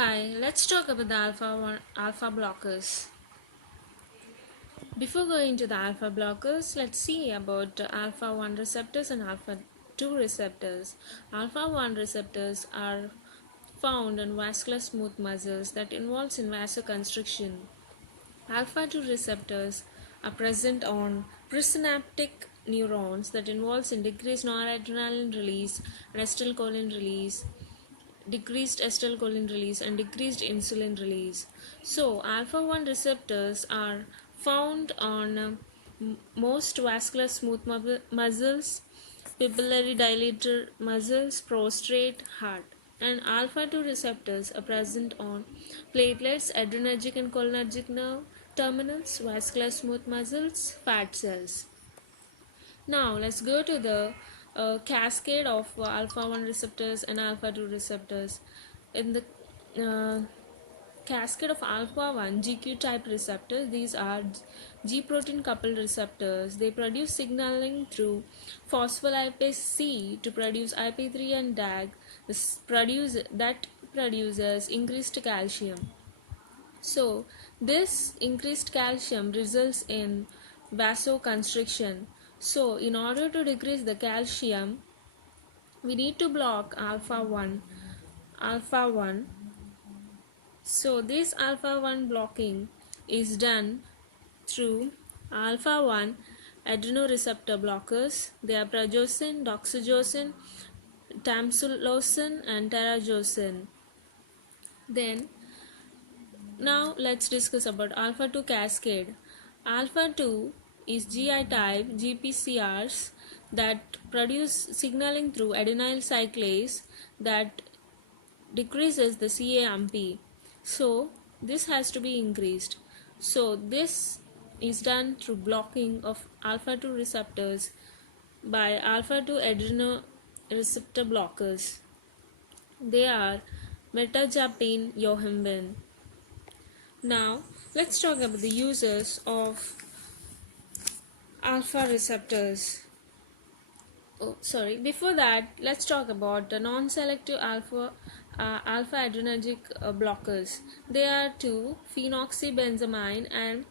Hi, let's talk about the alpha blockers. Before going to the alpha blockers, let's see about alpha 1 receptors and alpha 2 receptors. Alpha 1 receptors are found in vascular smooth muscles that involves in vasoconstriction. Alpha 2 receptors are present on presynaptic neurons that involves in decreased noradrenaline release and acetylcholine release, decreased acetylcholine release and decreased insulin release. So alpha 1 receptors are found on most vascular smooth muscles, pupillary dilator muscles, prostate, heart. And alpha 2 receptors are present on platelets, adrenergic and cholinergic nerve terminals, vascular smooth muscles, fat cells. Now let's go to the cascade of alpha 1 receptors and alpha 2 receptors. In the cascade of alpha 1 GQ type receptors, these are G protein coupled receptors. They produce signaling through phospholipase C to produce IP3 and DAG. That produces increased calcium. So this increased calcium results in vasoconstriction. So in order to decrease the calcium, we need to block alpha 1. So this alpha 1 blocking is done through alpha 1 adrenoreceptor blockers. They are prazosin, doxazosin, tamsulosin and terazosin. Then now let's discuss about alpha 2 cascade. Alpha 2 is GI type GPCRs that produce signaling through adenyl cyclase that decreases the CAMP. So this has to be increased. So this is done through blocking of alpha 2 receptors by alpha 2 adrenoreceptor blockers. They are mirtazapine, yohimbine. Now let's talk about the uses of alpha receptors. Before that, let's talk about the non-selective alpha adrenergic blockers. They are two: phenoxybenzamine and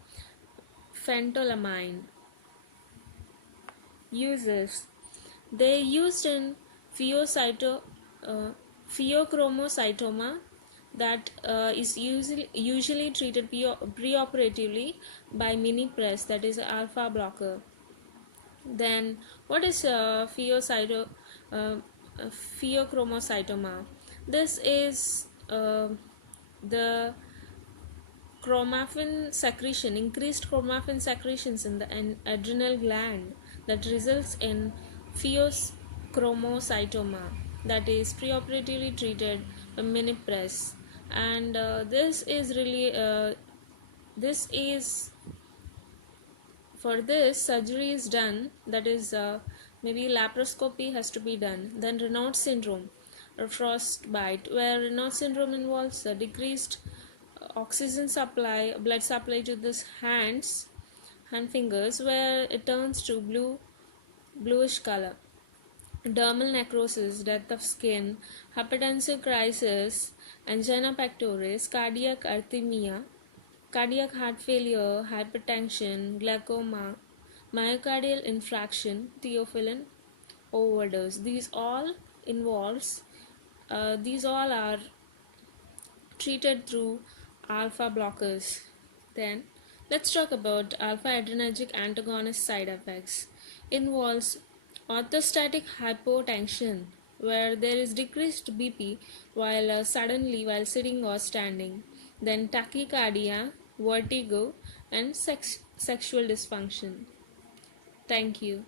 phentolamine. Uses: they used in pheochromocytoma that is usually treated preoperatively by minipress, that is alpha blocker. Then what is pheochromocytoma? This is the chromaffin secretion, increased chromaffin secretions in the adrenal gland that results in pheochromocytoma, that is preoperatively treated by minipress. And for this surgery is done, that is maybe laparoscopy has to be done. Then Raynaud syndrome or frostbite, where Raynaud syndrome involves a decreased oxygen supply, blood supply to the hand fingers, where it turns to bluish color. Dermal necrosis, death of skin, hypertensive crisis, angina pectoris, cardiac arrhythmia, cardiac heart failure, hypertension, glaucoma, myocardial infarction, theophylline overdose. These all are treated through alpha blockers. Then let's talk about alpha adrenergic antagonist side effects. Involves orthostatic hypotension, where there is decreased BP while sitting or standing. Then tachycardia, vertigo, and sexual dysfunction. Thank you.